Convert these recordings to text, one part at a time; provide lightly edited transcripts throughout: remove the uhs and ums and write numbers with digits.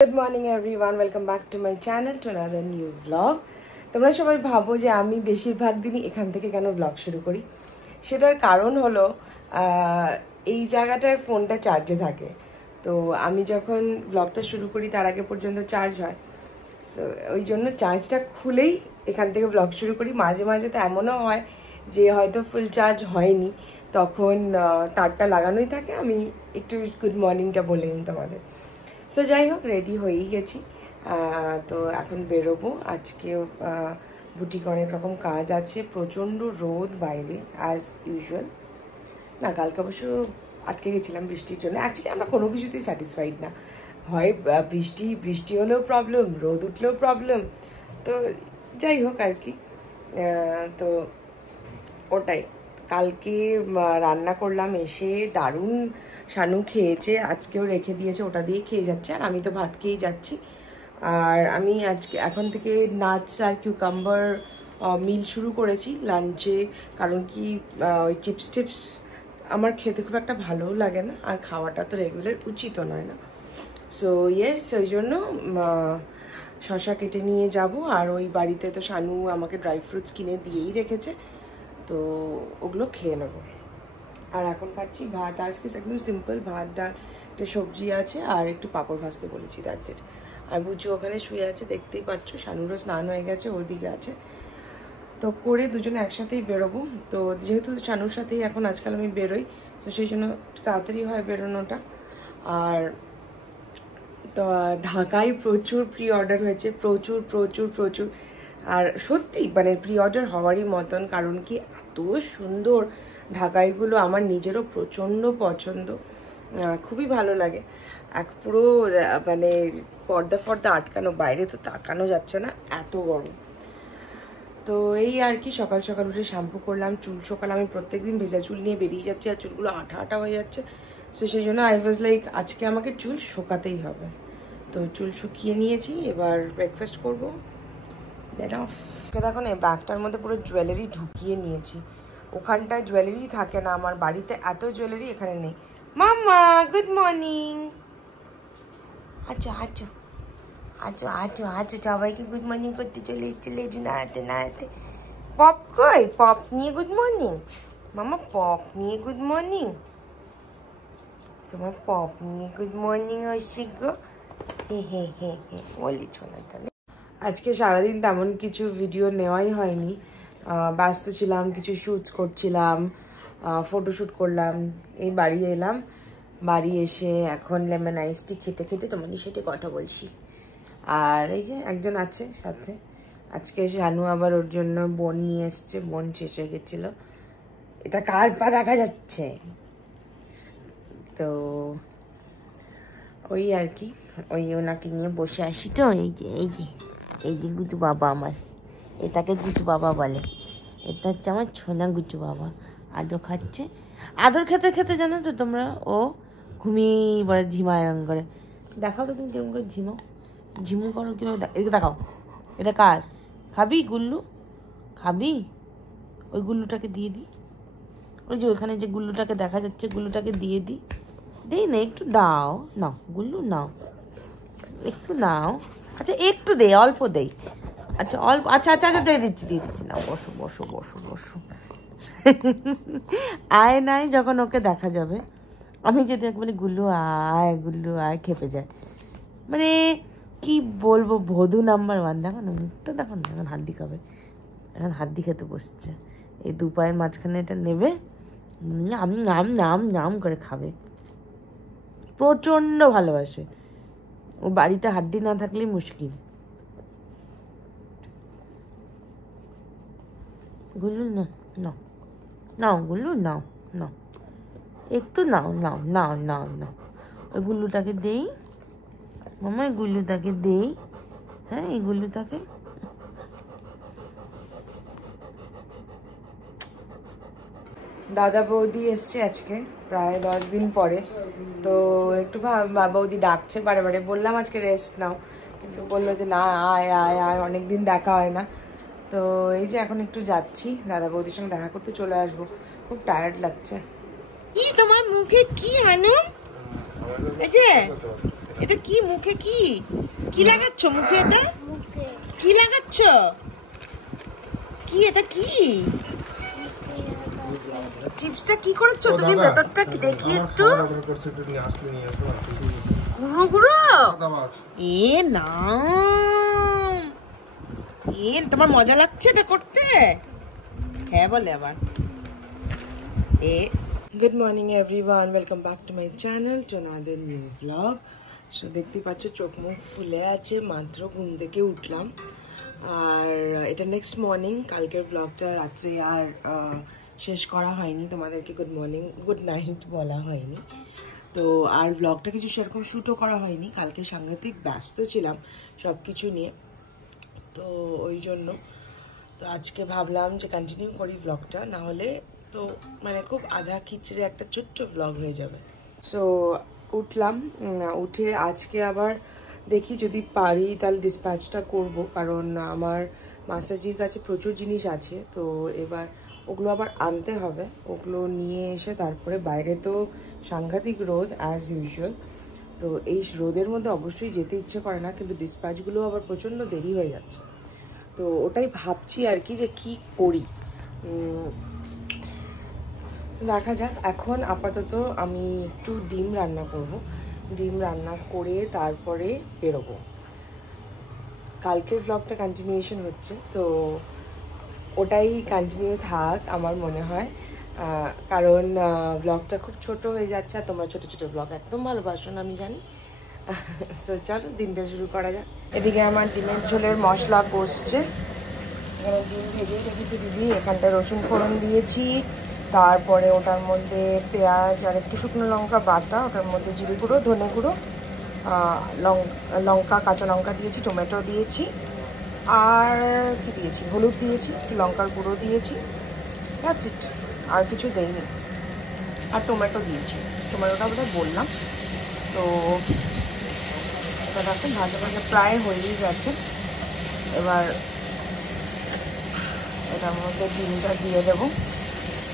Good morning everyone, welcome back to my channel to another new vlog. তোমরা সবাই ভাবো যে আমি বেশিরভাগ দিনই এখান থেকে কেন ব্লগ শুরু করি। সেটার কারণ হলো এই জায়গাটায় ফোনটা চার্জে থাকে, তো আমি যখন ব্লগটা শুরু করি তার আগে পর্যন্ত চার্জ হয়। সো ওই জন্য চার্জটা খুলেই এখান থেকে ব্লগ শুরু করি। মাঝে মাঝে তো এমনও হয় যে হয়তো ফুল চার্জ হয়নি, তখন তারটা লাগানোই থাকে, আমি একটু গুড মর্নিংটা বলে নিই তোমাদের। সো যাই হোক, রেডি হয়েই গেছি, তো এখন বেরোবো। আজকেও বুটিক অনেক রকম কাজ আছে, প্রচণ্ড রোদ বাইরে অ্যাজ ইউজুয়াল। না, কালকে অবশ্য আটকে গেছিলাম বৃষ্টির জন্য। অ্যাকচুয়ালি আমরা কোনো কিছুতেই স্যাটিসফাইড না, হয় বৃষ্টি হলেও প্রবলেম, রোদ উঠলেও প্রবলেম। তো যাই হোক আর কি, তো ওটাই। কালকে রান্না করলাম, এসে দারুণ শানু খেয়েছে, আজকেও রেখে দিয়েছে, ওটা দিয়ে খেয়ে যাচ্ছে, আর আমি তো ভাত খেয়েই যাচ্ছি। আর আমি আজকে এখন থেকে নাটস আর কিউকাম্বার মিল শুরু করেছি লাঞ্চে, কারণ কি ওই চিপস টিপস আমার খেতে খুব একটা ভালোও লাগে না, আর খাওয়াটা তো রেগুলার উচিতও নয় না। সো ইয়েস, ওই জন্য শশা কেটে নিয়ে যাব। আর ওই বাড়িতে তো শানু আমাকে ড্রাই ফ্রুটস কিনে দিয়েই রেখেছে, তো ওগুলো খেয়ে নেবো। আর এখন খাচ্ছি ভাত, আজকে একদম সিম্পল ভাত, ডাল, একটা সবজি আছে, আর একটু পাঁপড় ভাজতে বলেছি, দ্যাটস ইট। আর বুঝু ওখানে শুয়ে আছে, দেখতেই পাচ্ছ। শানুরও স্নান হয়ে গেছে, ওইদিকে আছে। তো করে দুজনে একসাথেই বেরোবো। তো যেহেতু শানুর সাথেই এখন আজকাল আমি বেরোই, তো সেই জন্য একটু তাড়াতাড়ি হয় বেরোনোটা। আর তো ঢাকায় প্রচুর প্রি অর্ডার হয়েছে, প্রচুর প্রচুর প্রচুর। আর সত্যি মানে প্রি অর্ডার হওয়ারই মতন, কারণ কি এত সুন্দর ঢাকাইগুলো, আমার নিজেরও প্রচণ্ড পছন্দ, খুবই ভালো লাগে। এক পুরো মানে পর্দা আটকানো, বাইরে তো তাকানো যাচ্ছে না, এত বড়। তো এই আর কি, সকাল সকাল উঠে শ্যাম্পু করলাম, চুল সকাল আমি প্রত্যেকদিন ভেজা চুল নিয়ে বেরিয়ে যাচ্ছি, আর চুলগুলো আঠা আঠা হয়ে যাচ্ছে। তো সেই জন্য আই ওয়াজ লাইক আজকে আমাকে চুল শোকাতেই হবে। তো চুল শুকিয়ে নিয়েছি, এবার ব্রেকফাস্ট করবো, দেন অফ। দেখো না, এই ব্যাগটার মধ্যে পুরো জুয়েলারি ঢুকিয়ে নিয়েছি। ওখানটায় জুয়েলারি থাকে না, আমার বাড়িতে এত জুয়েলারি, এখানে নেই। মাম্মা গুড মর্নিং, আচ্ছা আচ্ছা আচ্ছা আচ্ছা আচ্ছা, সবাইকে গুড মর্নিং করতে চলে এসছে লেজু নাড়াতে নাড়াতে। পপ কই, পপ নিয়ে গুড মর্নিং মামা, পপ নিয়ে গুড মর্নিং, তোমার পপ নিয়ে গুড মর্নিং ঐশিক গো, হে হে হে হে বলি ছোনা। তাহলে আজকে সারাদিন তেমন কিছু ভিডিও নেওয়াই হয়নি, ব্যস্ত ছিলাম, কিছু শ্যুটস করছিলাম, ফটোশ্যুট করলাম। এই বাড়ি এলাম, বাড়ি এসে এখন লেমন আইস টি খেতে খেতে তোমাদের সাথে কথা বলছি। আর এই যে একজন আছে সাথে, আজকে শানু আবার ওর জন্য বোন নিয়ে এসছে, বোন শেষ হয়ে গেছিল। এটা কার পা দেখা যাচ্ছে, তো ওই আর কি, ওই ওনাকে নিয়ে বসে আসি। তো এই যে এই যে এই যে গুটু বাবা আমার, এটাকে গুটু বাবা বলে, এটা হচ্ছে আমার ছোনা গুটু বাবা। আদর খাচ্ছে, আদর খেতে খেতে জানো তো তোমরা, ও ঘুমিয়ে পড়ে, ঝিমায় রঙ করে। দেখাও তো তুমি কেমন করে ঝিমু করো কীভাবে, এদিকে দেখাও। এটা কার, খাবি গুল্লু, খাবি? ওই গুল্লুটাকে দিয়ে দিই, ওই যে ওইখানে যে গুল্লুটাকে দেখা যাচ্ছে, গুল্লুটাকে দিয়ে দিই। দেই না, একটু দাও, নাও গুল্লু নাও, একটু নাও। আচ্ছা একটু দে, অল্প দেই, আচ্ছা অল্প, আচ্ছা আচ্ছা আচ্ছা দিয়ে দিচ্ছি না, বসো বসো বসো বসো। আয় নাই যখন ওকে দেখা যাবে, আমি যদি একবারে গুল্লু আয় খেপে যায়, মানে কি বলবো, বধূ নাম্বার 1। দেখো না মুখটা, দেখো না, এখন হাড্ডি খাবে, এখন হাড্ডি খেতে বসছে। এই দু পায়ের মাঝখানে এটা নেবে, নাম নাম নাম নাম করে খাবে, প্রচণ্ড ভালোবাসে। ও বাড়িতে হাড্ডি না থাকলেই মুশকিল। গুল্লু না, নাও নাও গুল্লু, নাও নাও, একটু নাও নাও নাও নাও নাও। ওই গুল্লুটাকে দেই মামা, এই গুল্লুটাকে দেই, হ্যাঁ এই গুল্লুটাকে। দাদা বৌদি এসছে আজকে প্রায় 10 দিন পরে, তো একটু বৌদি ডাকছে বারে বারে, বললাম আজকে রেস্ট নাও, কিন্তু বললো যে না আয় আয় আয়, অনেকদিন দেখা হয় না। তো এই যে এখন একটু যাচ্ছি, দাদা বৌদির সঙ্গে দেখা করতে চলে আসবো, খুব টায়ার্ড লাগছে। কি তোমার মুখে কি আনো, এই যে এটা কি মুখে কি কি লাগাচ্ছ মুখে? এটা কি লাগাচ্ছ? কি এটা কি চিপসটা কি করেছো তুমি? ভেতরটা কি দেখি একটু। গুঁড়ো গুঁড়ো এ না, এ তোমার মজা লাগছে এটা করতে? হ্যাঁ বলে আবার এ। Good morning everyone, welcome back to my channel to another new vlog. So দেখতে পাচ্ছ চোখ মুখ ফুলে আছে, মাত্র ঘুম থেকে উঠলাম। আর এটা নেক্সট মর্নিং, কালকের ভ্লগটা রাত্রে আর শেষ করা হয়নি, তোমাদেরকে গুড মর্নিং গুড নাইট বলা হয়নি। তো আর ভ্লগটা কিছু সেরকম শ্যুটও করা হয়নি, কালকে সাংঘাতিক ব্যস্ত ছিলাম সব কিছু নিয়ে, তো ওই জন্য। তো আজকে ভাবলাম যে কন্টিনিউ করি ভ্লগটা, না হলে তো মানে খুব আধা খিচড়ে একটা ছোট্ট ভ্লগ হয়ে যাবে। সো উঠলাম, উঠে আজকে আবার দেখি যদি পারি তাহলে ডিসপ্যাচটা করব, কারণ আমার মাস্টারজির কাছে প্রচুর জিনিস আছে, তো এবার ওগুলো আবার আনতে হবে। ওগুলো নিয়ে এসে তারপরে, বাইরে তো সাংঘাতিক রোদ অ্যাজ ইউজুয়াল, তো এই রোদের মধ্যে অবশ্যই যেতে ইচ্ছে করে না, কিন্তু ডিসপ্যাচগুলো আবার প্রচণ্ড দেরি হয়ে যাচ্ছে। তো ওটাই ভাবছি আর কি, যে কি করি, দেখা যাক। এখন আপাতত আমি একটু ডিম রান্না করব, ডিম রান্না করে তারপরে বেরোবো। কালকের ভ্লগটা কন্টিনিউশন হচ্ছে, তো ওটাই কন্টিনিউ থাক আমার মনে হয়, কারণ ভ্লগটা খুব ছোট হয়ে যাচ্ছে, আর তোমরা ছোট ছোট ভ্লগ একদম ভালোবাসো না আমি জানি। সো চলো দিনটা শুরু করা যাক। এদিকে আমার ডিমের ঝোলের মশলা কষছে, এখানে ডিম ভেজেই রেখেছি দিদি। এখানটা রসুন ফোড়ন দিয়েছি, তারপরে ওটার মধ্যে পেঁয়াজ আর একটু শুকনো লঙ্কা বাটা, ওটার মধ্যে জিরে গুঁড়ো, ধনে গুঁড়ো, লঙ্কা, কাঁচা লঙ্কা দিয়েছি, টমেটো দিয়েছি, আর কি দিয়েছি, হলুদ দিয়েছি, লঙ্কার গুঁড়ো দিয়েছি, দ্যাটস ইট, আর কিছু দেইনি। আর টমেটো দিয়েছি, টমেটোটা বোধহয় বললাম। তো এটা দেখুন ভাজা ভাজা প্রায় হয়েই গেছে। এবার এটার মধ্যে ডিমটা দিয়ে দেবো,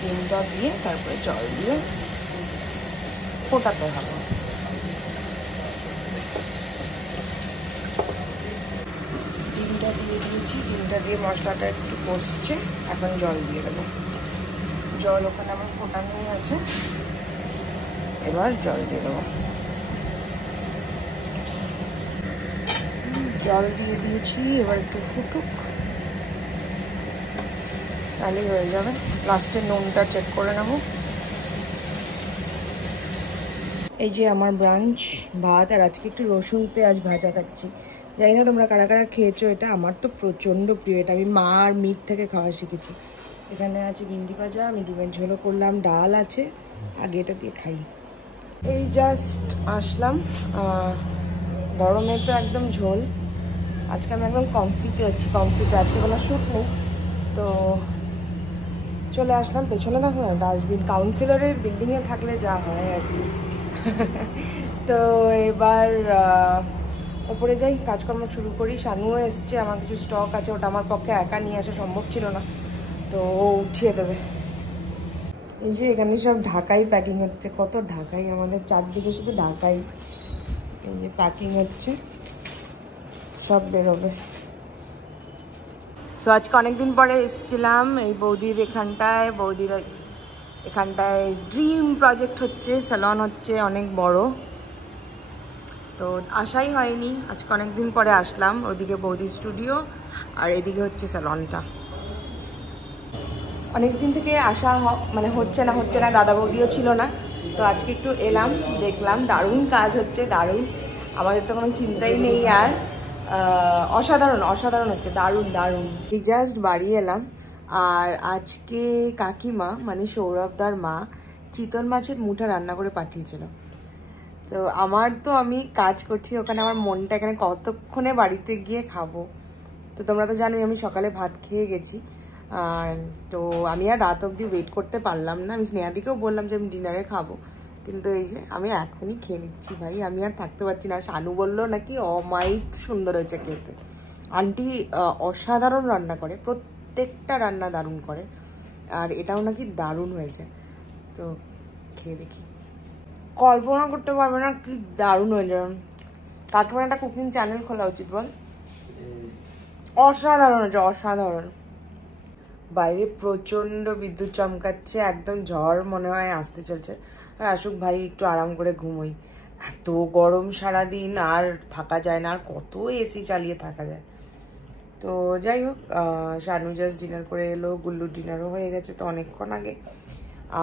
ডিমটা দিয়ে তারপরে জল দিয়ে ফোটাতে হবে। ডিমটা দিয়ে দিয়েছি, ডিমটা দিয়ে মশলাটা একটু কষছে, এখন জল দিয়ে দেবো। জল ওখানে আমার ফোটানোই আছে, এবার জল দিয়ে দেবো। জল দিয়ে দিয়েছি, এবার একটু ফুটুক, তাহলেই হয়ে যাবে। লাস্টে নুনটা চেক করে নেব। এই যে আমার ব্রাঞ্চ ভাত, আর আজকে একটু রসুন পেঁয়াজ ভাজা খাচ্ছি। জানি না তোমরা কারা কারা খেয়েছো এটা, আমার তো প্রচণ্ড প্রিয় এটা, আমি মা আর মিট থেকে খাওয়া শিখেছি। এখানে আছে ভিন্ডি ভাজা, আমি ডিমের ঝোলও করলাম, ডাল আছে, আগে এটা দিয়ে খাই। এই জাস্ট আসলাম, গরমে তো একদম ঝোল। আজকে আমি একদম কমফিতে আছি, কমফিতে, আজকে কোনো শ্যুট নেই, তো চলে আসলাম। পেছনে দেখো না ডাস্টবিন, কাউন্সিলরের বিল্ডিংয়ে থাকলে যা হয় আর কি। তো এবার ওপরে যাই, কাজকর্ম শুরু করি। শানুও এসছে, আমার কিছু স্টক আছে, ওটা আমার পক্ষে একা নিয়ে আসা সম্ভব ছিল না, তো ও উঠিয়ে দেবে। এই যে এখানে সব ঢাকাই প্যাকিং হচ্ছে, কত ঢাকাই, আমাদের চারদিকে শুধু ঢাকাই। এই যে প্যাকিং হচ্ছে, সব বেরোবে। তো আজকে অনেকদিন পরে এসেছিলাম এই বৌদির এখানটায়, বৌদির এখানটায় ড্রিম প্রজেক্ট হচ্ছে, স্যালন হচ্ছে অনেক বড়, তো আসাই হয়নি, আজকে অনেকদিন পরে আসলাম। ওদিকে বৌদির স্টুডিও আর এদিকে হচ্ছে স্যালনটা। অনেকদিন থেকে আসা মানে হচ্ছে না, দাদা বৌদিও ছিল না, তো আজকে একটু এলাম, দেখলাম দারুণ কাজ হচ্ছে, দারুণ, আমাদের তো কোনো চিন্তাই নেই আর, অসাধারণ অসাধারণ হচ্ছে, দারুণ দারুণ। এই জাস্ট বাড়ি এলাম, আর আজকে কাকিমা মানে সৌরভদার মা চিতল মাছের মুঠা রান্না করে পাঠিয়েছিল। তো আমি কাজ করছি ওখানে, আমার মনটা এখানে কতক্ষণে বাড়িতে গিয়ে খাবো। তো তোমরা তো জানোই আমি সকালে ভাত খেয়ে গেছি, তো আমি আর রাত অবধি ওয়েট করতে পারলাম না। আমি স্নেহাদিকেও বললাম যে আমি ডিনারে খাবো, কিন্তু এই যে আমি এখনই খেয়ে নিচ্ছি ভাই, আমি আর থাকতে পারছি না। শানু বললো নাকি অমায়িক সুন্দর হয়েছে খেতে, আন্টি অসাধারণ রান্না করে, প্রত্যেকটা রান্না দারুণ করে, আর এটাও নাকি দারুণ হয়েছে। তো খেয়ে দেখি, কল্পনা করতে পারবে না কি দারুণ হয়ে যাবে। তার তোমার একটা কুকিং চ্যানেল খোলা উচিত বল। অসাধারণ হচ্ছে, অসাধারণ। বাইরে প্রচন্ড বিদ্যুৎ চমকাচ্ছে, একদম ঝড় মনে হয় আসতে চলছে। আর আসুক ভাই, একটু আরাম করে ঘুমোই। এত গরম সারাদিন, আর থাকা যায় না, আর কত এসি চালিয়ে থাকা যায়। তো যাই হোক, শানু জাস্ট ডিনার করে এলো, গুল্লুর ডিনারও হয়ে গেছে তো অনেকক্ষণ আগে।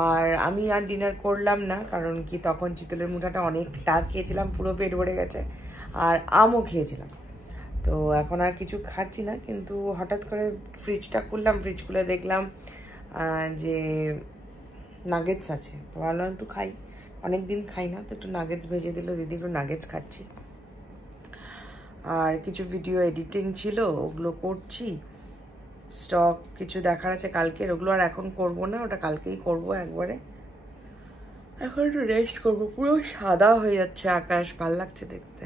আর আমি আর ডিনার করলাম না, কারণ কি তখন চিতলের মুঠাটা অনেকটা খেয়েছিলাম, পুরো পেট ভরে গেছে। আর আমও খেয়েছিলাম, তো এখন আর কিছু খাচ্ছি না। কিন্তু হঠাৎ করে ফ্রিজটা খুললাম, ফ্রিজ খুলে দেখলাম যে নাগেটস আছে, তো ভাবলাম একটু খাই, অনেক দিন খাই না, তো একটু নাগেটস ভেজে দিল দিদি, একটু নাগেটস খাচ্ছি। আর কিছু ভিডিও এডিটিং ছিল, ওগুলো করছি। স্টক কিছু দেখার আছে কালকের, ওগুলো আর এখন করব না, ওটা কালকেই করব একবারে। এখন একটু রেস্ট করবো, পুরো সাদা হয়ে যাচ্ছে আকাশ, ভাল লাগছে দেখতে।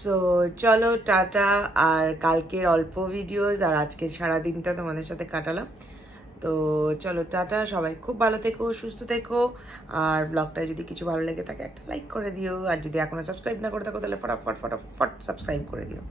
সো চলো টাটা। আর কালকের অল্প ভিডিওস আর আজকের সারাদিনটা তোমাদের সাথে কাটালাম। তো চলো টাটা, সবাই খুব ভালো থেকো, সুস্থ থেকো। আর ব্লগটা যদি কিছু ভালো লেগে থাকে একটা লাইক করে দিও, আর যদি এখনো সাবস্ক্রাইব না করে থাকো তাহলে ফটাফট ফটাফট সাবস্ক্রাইব করে দিও।